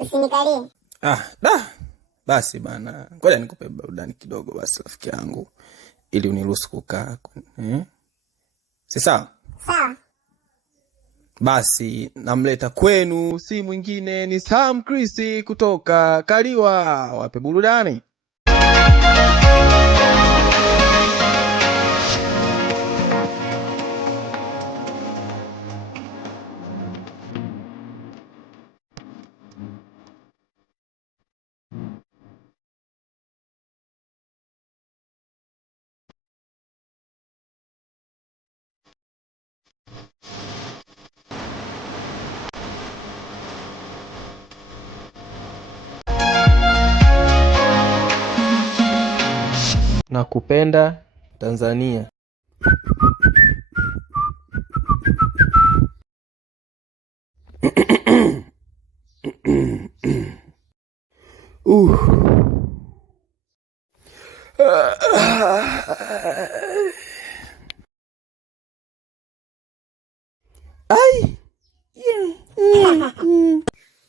Usinikalie. Basi bana. Ngoja nikupe burudani kidogo basi rafiki yangu. Ili uniruhusu kukaa. Si sawa? Sawa. Basi namleta kwenu si mwingine ni Sam Chris kutoka Kaliwa. Wape burudani. Nakupenda Tanzania.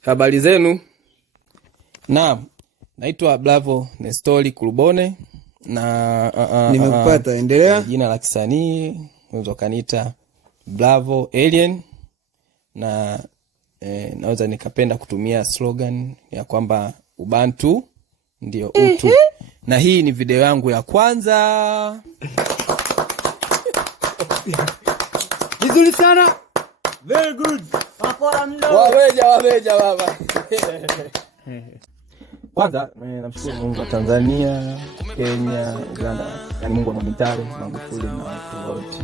Habari zenu. Naam, naitwa Bravo Nestori Kulubone na nimekupata, endelea. Jina la kisanii unaweza kaniita Bravo Alien, na naweza nikapenda kutumia slogan ya kwamba Ubantu ndio utu. Na hii ni video yangu ya kwanza. Vizuri sana. Very good. Wameja baba. Kwanza namshukuru Mungu wa Tanzania, Kenya, Uganda, yani Mungu amwitale Magufuli na watu wote.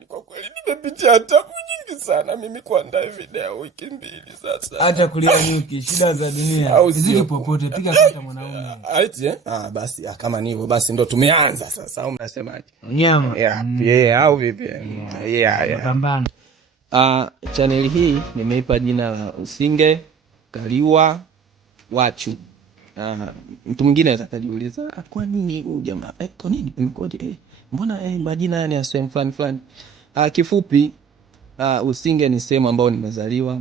Ni kwa kweli nimepitia tabu nyingi sana mimi kuandaa video wiki mbili sasa. Hata kulia nyuki, shida za dunia. Zidi popote, piga kata mwanaume. Aiti basi kama ni hivyo basi ndo tumeanza sasa. Au mnasemaje? Nyama. Au vipi? Pambana. Channel hii nimeipa jina la Usinge Kaliwa Wachu. Mtu mwingine atajiuliza kwa nini huyu jamaa kwa nini mkoje mbona majina yani ya sehemu fulani. Kifupi, Usinge ni sehemu ambayo nimezaliwa,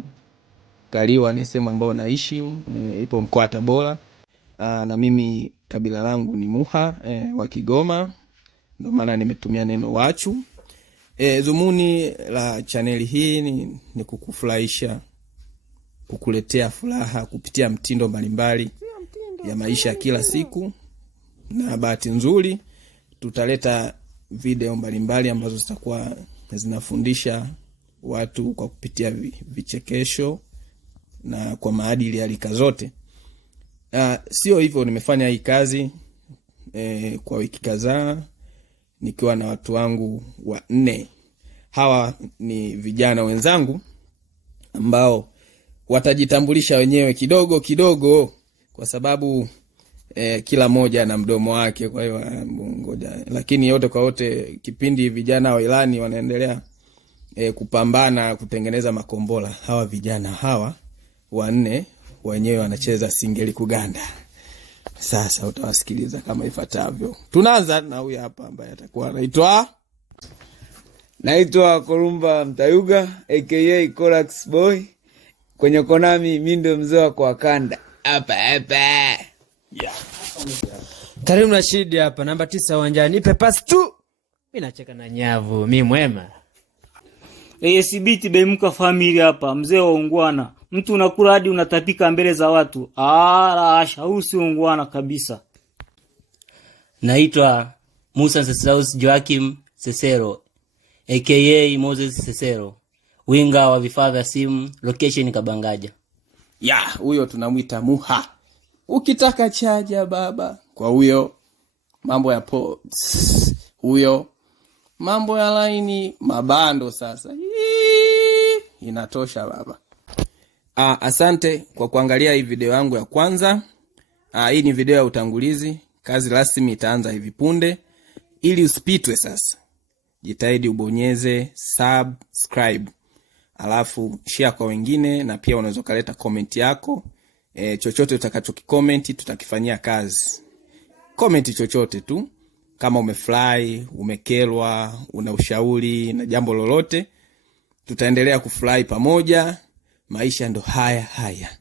Kaliwa ni sehemu ambayo naishi, ipo mkoa wa Tabora. Na mimi kabila langu ni Muha wa Kigoma, ndio maana nimetumia neno Wachu. Dhumuni la channel hii ni kukufurahisha, kukuletea furaha kupitia mtindo mbalimbali ya maisha ya kila siku, na bahati nzuri tutaleta video mbalimbali ambazo zitakuwa zinafundisha watu kwa kupitia vichekesho na kwa maadili ya rika zote. Sio hivyo, nimefanya hii kazi kwa wiki kadhaa nikiwa na watu wangu 4. Hawa ni vijana wenzangu ambao watajitambulisha wenyewe kidogo kwa sababu kila moja na mdomo wake, kwa hiyo ngoja, lakini yote kwa wote kipindi vijana wa Ilani wanaendelea kupambana kutengeneza makombola, hawa vijana hawa 4 wenyewe wanacheza singeli kuganda. Sasa utawasikiliza kama ifuatavyo. Tunaanza na huyu hapa ambaye atakuwa naitwa Kolumba Mtayuga aka Corax Boy. Kwenye Konami mimi ndio mzee wa kwa kanda. Hapa. Karimu Rashid hapa, namba 9 uwanjani. Nipe pass tu. Mimi nacheka na nyavu, mimi mwema. ASBT Bemuka family hapa, mzee wa ungwana. Mtu unakula hadi unatapika mbele za watu. Rasha, usi ungwana kabisa. Naitwa Musa Sesaus Joakim Sesero aka Moses Sesero, winga wa vifaa vya simu, location Kabangaja. Huyo tunamuita Muha. Ukitaka chaja baba kwa huyo, mambo ya huyo, mambo ya line mabando sasa inatosha baba. Asante kwa kuangalia hii video yangu ya kwanza. Hii ni video ya utangulizi, kazi rasmi itaanza hivi punde. Ili usipitwe sasa, jitahidi ubonyeze subscribe, alafu share kwa wengine, na pia unaweza kuleta comment yako. Chochote utakachokicomment tutakifanyia kazi. Comment chochote tu, kama umefly, umekelwa, una ushauri na jambo lolote, tutaendelea kufly pamoja maisha ndo haya haya.